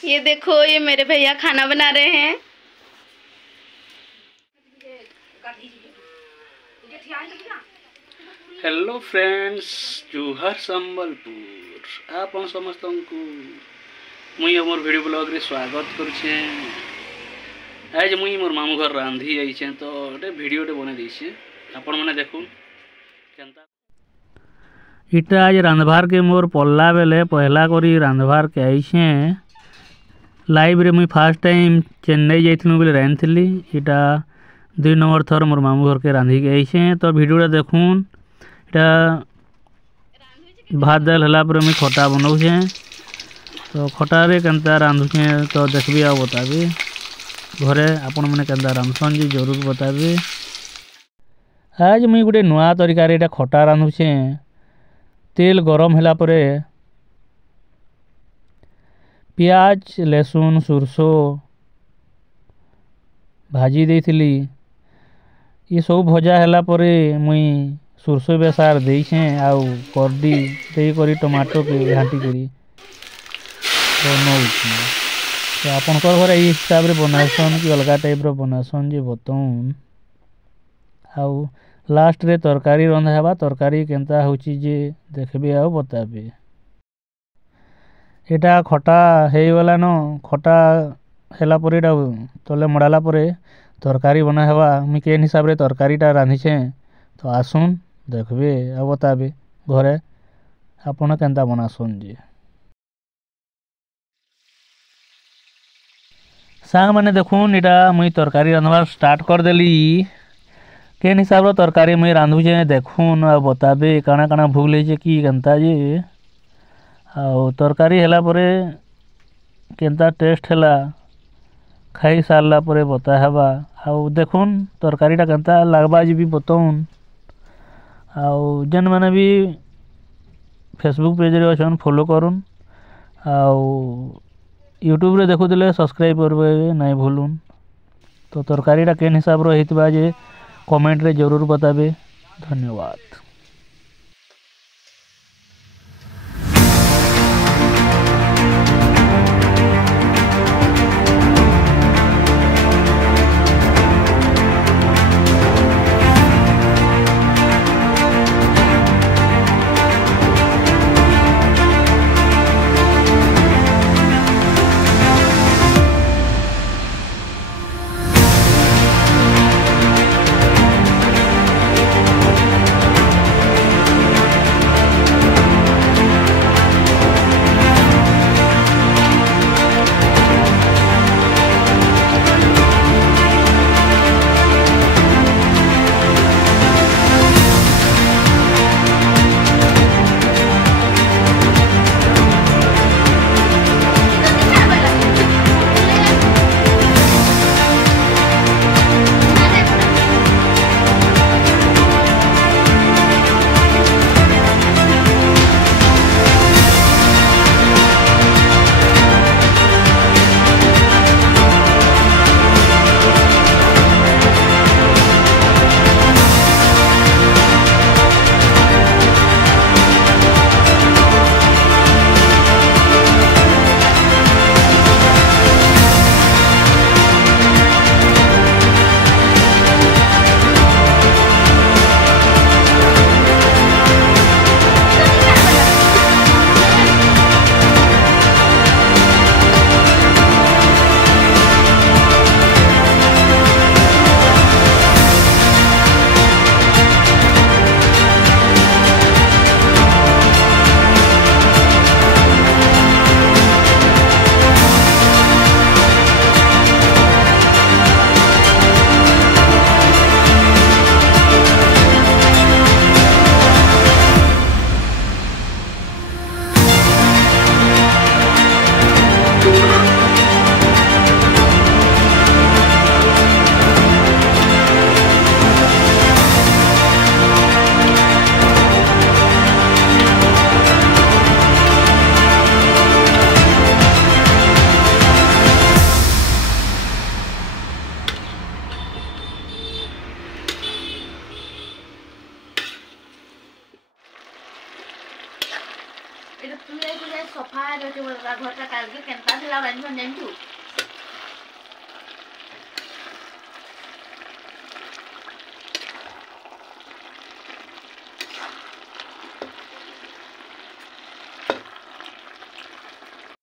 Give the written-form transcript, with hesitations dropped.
ये देखो, ये मेरे भैया खाना बना रहे हैं। हेलो फ्रेंड्स, जुहर संबलपुर आपन समस्त को मुई मोर वीडियो ब्लॉग रे स्वागत करछे। आज मुई मोर मामू घर रांधी आइछे तो गोटे वीडियोटे बना देछे, आपण माने देखुन केनता। इटा आज रांधवार के मोर पल्ला बेले पहला करी रांधवार के आइछे। लाइव रे मुई फर्स्ट टाइम चेन्नई जाइथिलु बेले रांधथिली। इटा 2 नंबर थर मोर मामू घर के रांधी के आइछे तो वीडियोटा देखुन। इटा भात दाल हला पर मुई खटा बनाउछे तो खटा रे केनता रांधुछे तो देखबी आ बताबी। घरे आपण माने केनता रांधछन जी जरूर बताबी। आज मुई गुटे नुआ तरीका रे एटा खटा रांधुछे। तेल गरम होला परे प्याज लहसुन सुरसो भाजी देइथिली। ये सब भजा होला परे मुई सुरसो बेसार देइछे आउ करडी देई करी टमाटो के घांटी करी बनौछे। तो आपनकर घरे ई हिसाब रे बनासन कि अलगा टाइप रो बनासन जे बताउन। आउ लास्ट रे तरकारी रंधा हेबा, तरकारी केनता होची जे देखबे आउ बताबे। एटा खटा हेई वाला न, खटा हेला परे एटा तले मडाला परे तरकारी बना हेबा। मुई केन हिसाब रे तरकारीटा रांधिछे तो आसुन देखबे आ बताबे घरे आपण केनता बनासन जे। सांग माने देखुन, एटा मुई तरकारी रांधवा स्टार्ट कर देली। केन हिसाब रो तरकारी मुई रांधुछे देखुन आ बताबे काना काना भूल हेचे कि केनता जे। आउ तरकारी हेला परे केनता टेस्ट हेला खाई सारला परे बता हेबा। आउ देखुन तरकारीटा केनता लागबा जे भी बताउन। आउ जेन माने भी फेसबुक पेज रे अछन फॉलो करुन। आउ यूट्यूब रे देखुथिले सब्सक्राइब करबे नै भूलुन। तो तरकारीटा केन हिसाब रो हेतबा जे कमेंट रे जरूर बताबे। धन्यवाद। କାଲକେ କେନ୍ତା ଥିଲା ରାନ୍ଧି ଜାଣିଛୁ